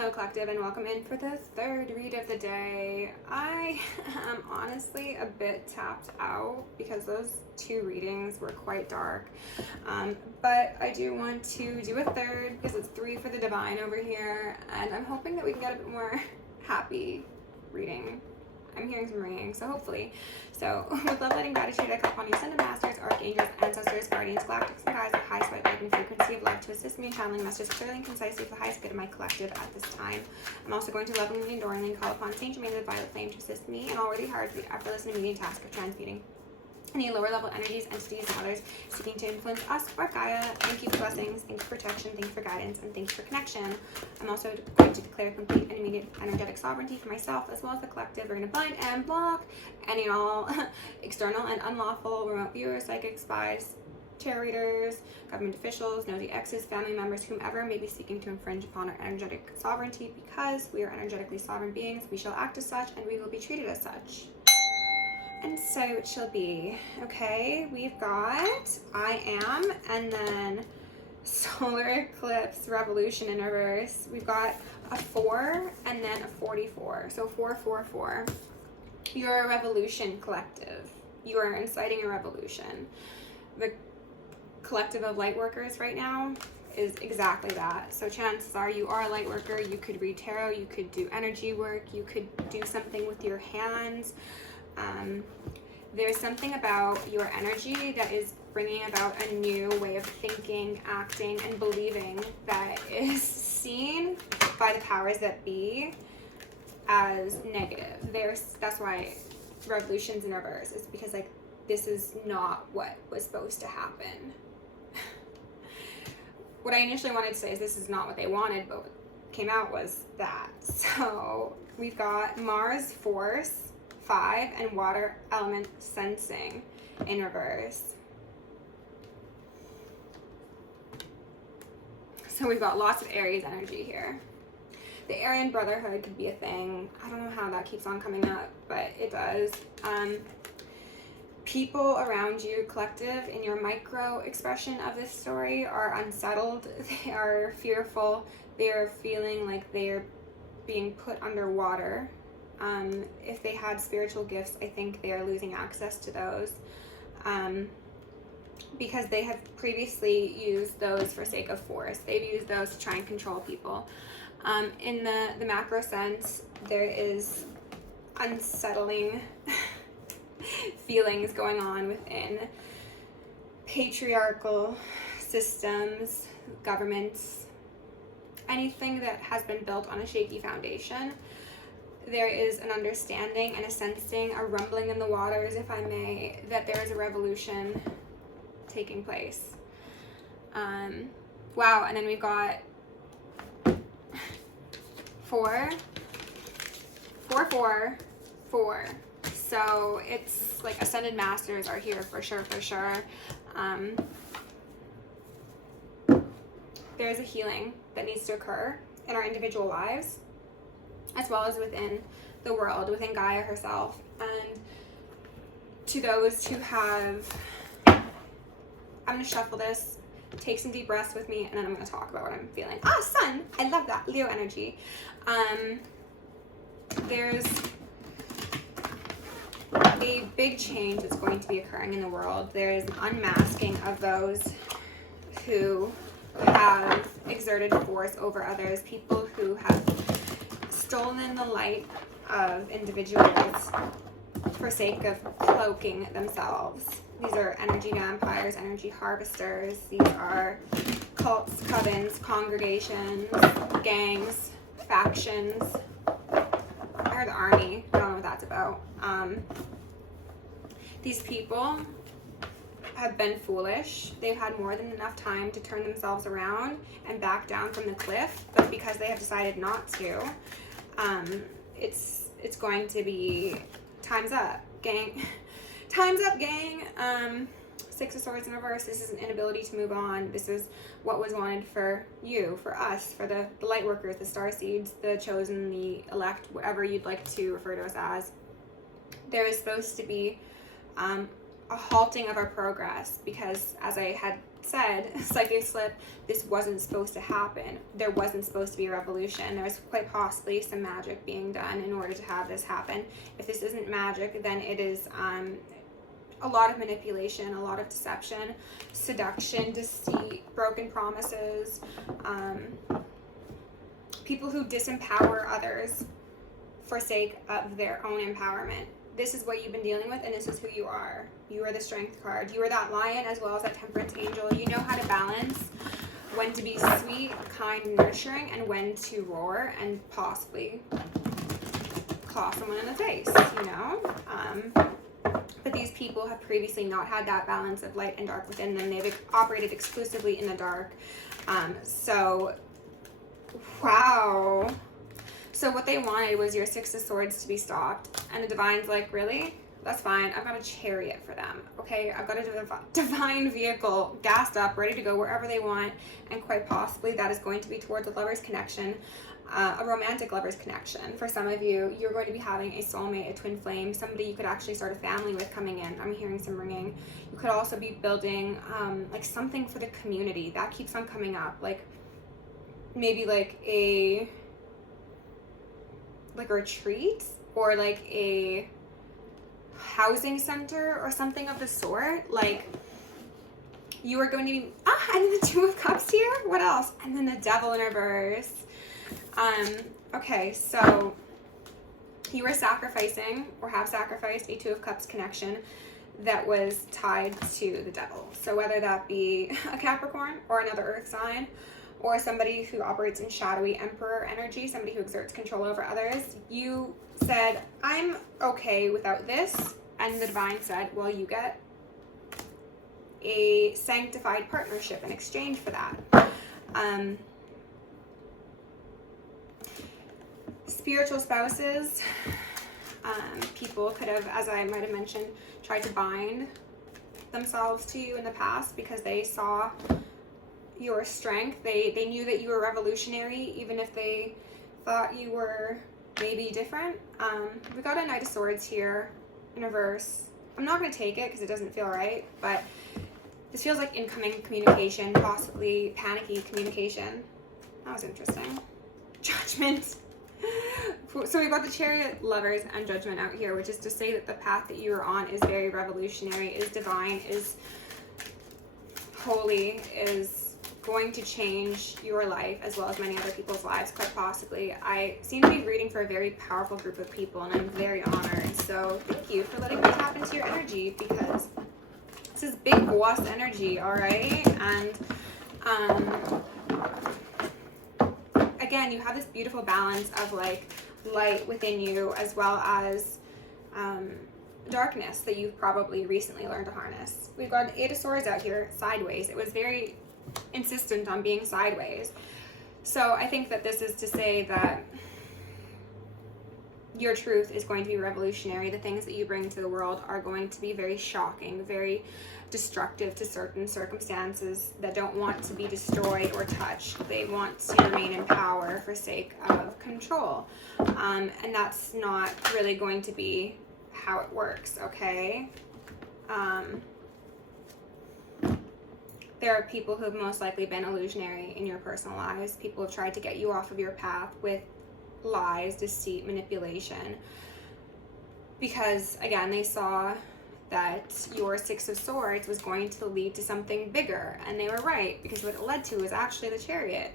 Hello collective, and welcome in for the third read of the day. I am honestly a bit tapped out because those two readings were quite dark, but I do want to do a third because it's 3 for the divine over here, and I'm hoping that we can get a bit more happy reading. I'm hearing some ringing, so hopefully. So, with love, light, and gratitude, I call upon you, ascended masters, archangels, ancestors, guardians, galactics, and guides of high sweat, light, and frequency of love to assist me in channeling messages clearly and concisely for the highest good of my collective at this time. I'm also going to lovingly and adoringly call upon Saint Germain the Violet Flame to assist me in already hard, effortless, and immediate task of transmuting any lower level energies, entities, and others seeking to influence us or Gaia. Thank you for blessings, thank you for protection, thank you for guidance, and thank you for connection. I'm also going to declare complete and immediate energetic sovereignty for myself as well as the collective. We're going to bind and block any and all external and unlawful remote viewers, psychics, spies, tarot readers, government officials, nosy exes, family members, whomever may be seeking to infringe upon our energetic sovereignty. Because we are energetically sovereign beings, we shall act as such and we will be treated as such. And so it shall be. Okay, we've got I am, and then solar eclipse revolution in reverse. We've got a 4 and then a 44. So 444. You're a revolution collective. You are inciting a revolution. The collective of light workers right now is exactly that. So chances are you are a light worker. You could read tarot, you could do energy work, you could do something with your hands. There's something about your energy that is bringing about a new way of thinking, acting, and believing that is seen by the powers that be as negative. That's why revolutions in reverse is because like this is not what was supposed to happen. What I initially wanted to say is this is not what they wanted, but what came out was that. So we've got Mars force 5 and water element sensing in reverse. So we've got lots of Aries energy here. The Aryan Brotherhood could be a thing. I don't know how that keeps on coming up, but it does. People around you, collective, in your micro expression of this story are unsettled. They are fearful. They are feeling like they're being put underwater. If they had spiritual gifts, I think they are losing access to those because they have previously used those for sake of force. They've used those to try and control people. In the macro sense, there is unsettling feelings going on within patriarchal systems, governments, anything that has been built on a shaky foundation. There is an understanding and a sensing, a rumbling in the waters, if I may, that there is a revolution taking place. Wow, and then we've got 4, 4, 4, 4. So it's like ascended masters are here for sure, for sure. There's a healing that needs to occur in our individual lives, as well as within the world, within Gaia herself. And to those who have, I'm going to shuffle this, take some deep breaths with me, and then I'm going to talk about what I'm feeling. Sun! I love that. Leo energy. There's a big change that's going to be occurring in the world. There is an unmasking of those who have exerted force over others, people who have stolen the light of individuals for sake of cloaking themselves. These are energy vampires, energy harvesters. These are cults, covens, congregations, gangs, factions. I heard the army. I don't know what that's about. These people have been foolish. They've had more than enough time to turn themselves around and back down from the cliff, but because they have decided not to, it's going to be time's up, gang. Time's up, gang. 6 of Swords in reverse. This is an inability to move on. This is what was wanted for you, for us, for the light workers, the star seeds, the chosen, the elect, whatever you'd like to refer to us as. There is supposed to be a halting of our progress, because as I had said, psychic slip, this wasn't supposed to happen. There wasn't supposed to be a revolution. There was quite possibly some magic being done in order to have this happen. If this isn't magic, then it is a lot of manipulation, a lot of deception, seduction, deceit, broken promises, people who disempower others for sake of their own empowerment. This is what you've been dealing with, and this is who you are. You are the Strength card. You are that Lion as well as that Temperance angel. You know how to balance when to be sweet, kind, and nurturing, and when to roar and possibly claw someone in the face, you know? But these people have previously not had that balance of light and dark within them. They've operated exclusively in the dark. Wow. So what they wanted was your Six of Swords to be stopped. And the Divine's like, really? That's fine. I've got a chariot for them. Okay? I've got a divine vehicle gassed up, ready to go wherever they want. And quite possibly that is going to be towards a lover's connection, a romantic lover's connection. For some of you, you're going to be having a soulmate, a twin flame, somebody you could actually start a family with coming in. I'm hearing some ringing. You could also be building like something for the community. That keeps on coming up. Like maybe like a retreat or like a housing center or something of the sort. Like you are going to be and then the Two of Cups here. What else? And then the Devil in reverse. Okay, so you were sacrificing or have sacrificed a Two of Cups connection that was tied to the devil. So whether that be a Capricorn or another earth sign, or somebody who operates in shadowy emperor energy, somebody who exerts control over others, you said, I'm okay without this. And the Divine said, well, you get a sanctified partnership in exchange for that. Spiritual spouses, people could have, as I might have mentioned, tried to bind themselves to you in the past because they saw your strength. They knew that you were revolutionary, even if they thought you were maybe different. We got a Knight of Swords here in reverse. I'm not going to take it because it doesn't feel right, but this feels like incoming communication, possibly panicky communication. That was interesting. Judgment. So we've got the Chariot, Lovers, and Judgment out here, which is to say that the path that you are on is very revolutionary, is divine, is holy, is going to change your life as well as many other people's lives, quite possibly. I seem to be reading for a very powerful group of people, and I'm very honored. So thank you for letting me tap into your energy, because this is big boss energy, all right? And again, you have this beautiful balance of like light within you as well as darkness that you've probably recently learned to harness. We've got an Eight of Swords out here sideways. It was very insistent on being sideways. So I think that this is to say that your truth is going to be revolutionary. The things that you bring to the world are going to be very shocking, very destructive to certain circumstances that don't want to be destroyed or touched. They want to remain in power for sake of control. And that's not really going to be how it works, okay? There are people who have most likely been illusionary in your personal lives. People have tried to get you off of your path with lies, deceit, manipulation. Because, again, they saw that your Six of Swords was going to lead to something bigger. And they were right, because what it led to was actually the Chariot.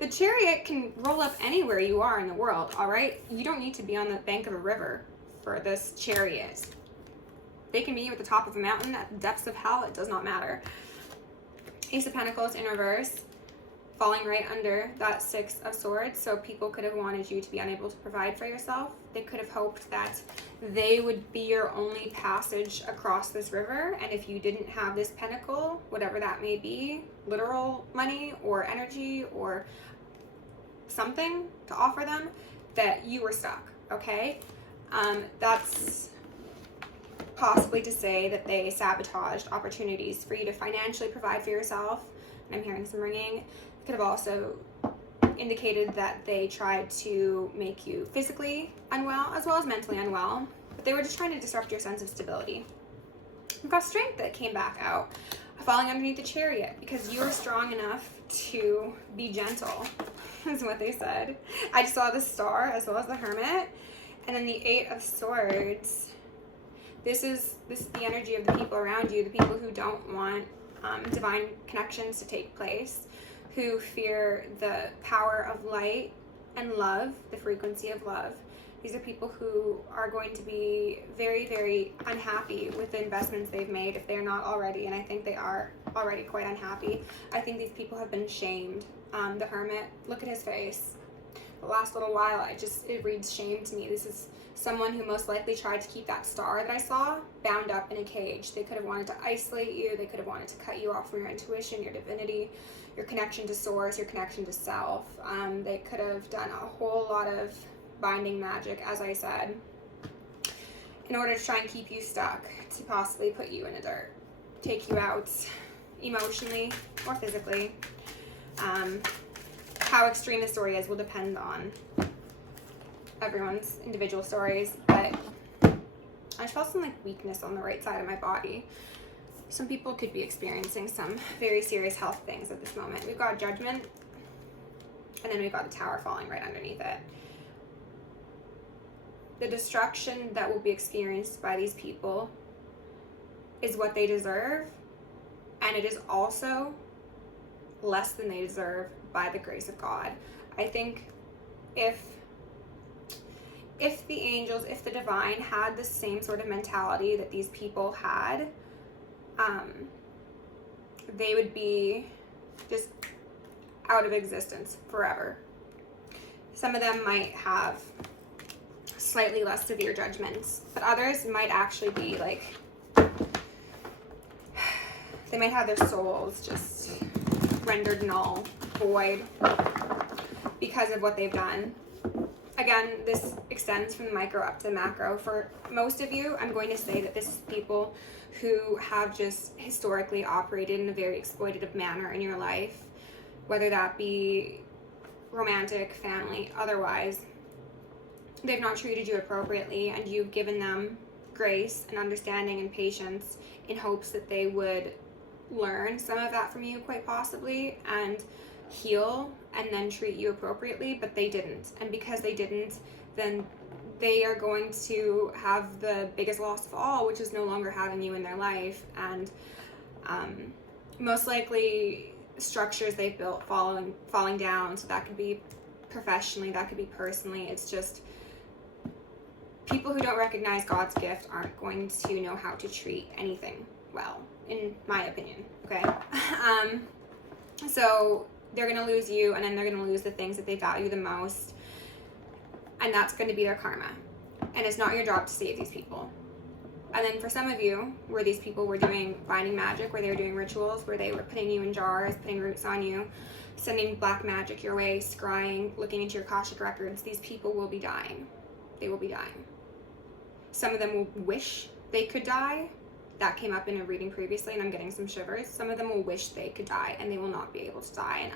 The Chariot can roll up anywhere you are in the world, all right? You don't need to be on the bank of a river for this Chariot. They can be at the top of a mountain, at the depths of hell, it does not matter. Ace of Pentacles in reverse, falling right under that Six of Swords. So people could have wanted you to be unable to provide for yourself. They could have hoped that they would be your only passage across this river. And if you didn't have this pentacle, whatever that may be, literal money or energy or something to offer them, that you were stuck, okay? That's possibly to say that they sabotaged opportunities for you to financially provide for yourself. And I'm hearing some ringing. It could have also indicated that they tried to make you physically unwell as well as mentally unwell, but they were just trying to disrupt your sense of stability. We've got strength that came back out, falling underneath the chariot, because you are strong enough to be gentle, is what they said. I just saw the star as well as the hermit, and then the 8 of swords. This is the energy of the people around you, the people who don't want divine connections to take place, who fear the power of light and love, the frequency of love. These are people who are going to be very, very unhappy with the investments they've made if they're not already, and I think they are already quite unhappy. I think these people have been shamed. The hermit, look at his face. The last little while, it reads shame to me. This is someone who most likely tried to keep that star that I saw bound up in a cage. They could have wanted to isolate you. They could have wanted to cut you off from your intuition, your divinity, your connection to source, your connection to self. They could have done a whole lot of binding magic, as I said, in order to try and keep you stuck, to possibly put you in the dirt, take you out emotionally or physically. How extreme the story is will depend on everyone's individual stories, but I just felt some like weakness on the right side of my body. Some people could be experiencing some very serious health things at this moment. We've got Judgment, and then we've got the Tower falling right underneath it. The destruction that will be experienced by these people is what they deserve, and it is also less than they deserve by the grace of God. I think if the angels, if the divine had the same sort of mentality that these people had, they would be just out of existence forever. Some of them might have slightly less severe judgments, but others might actually be like, they might have their souls just rendered null, void, because of what they've done. Again, this extends from the micro up to the macro. For most of you, I'm going to say that this is people who have just historically operated in a very exploitative manner in your life, whether that be romantic, family, otherwise. They've not treated you appropriately, and you've given them grace and understanding and patience in hopes that they would learn some of that from you, quite possibly, and heal and then treat you appropriately, but they didn't. And because they didn't, then they are going to have the biggest loss of all, which is no longer having you in their life. And most likely structures they've built falling down. So that could be professionally, that could be personally. It's just people who don't recognize God's gift aren't going to know how to treat anything well, in my opinion. Okay. So they're going to lose you, and then they're going to lose the things that they value the most, and that's going to be their karma. And it's not your job to save these people. And then for some of you, where these people were doing binding magic, where they were doing rituals, where they were putting you in jars, putting roots on you, sending black magic your way, scrying, looking into your Akashic records, these people will be dying. They will be dying. Some of them will wish they could die. That came up in a reading previously, and I'm getting some shivers. Some of them will wish they could die, and they will not be able to die. And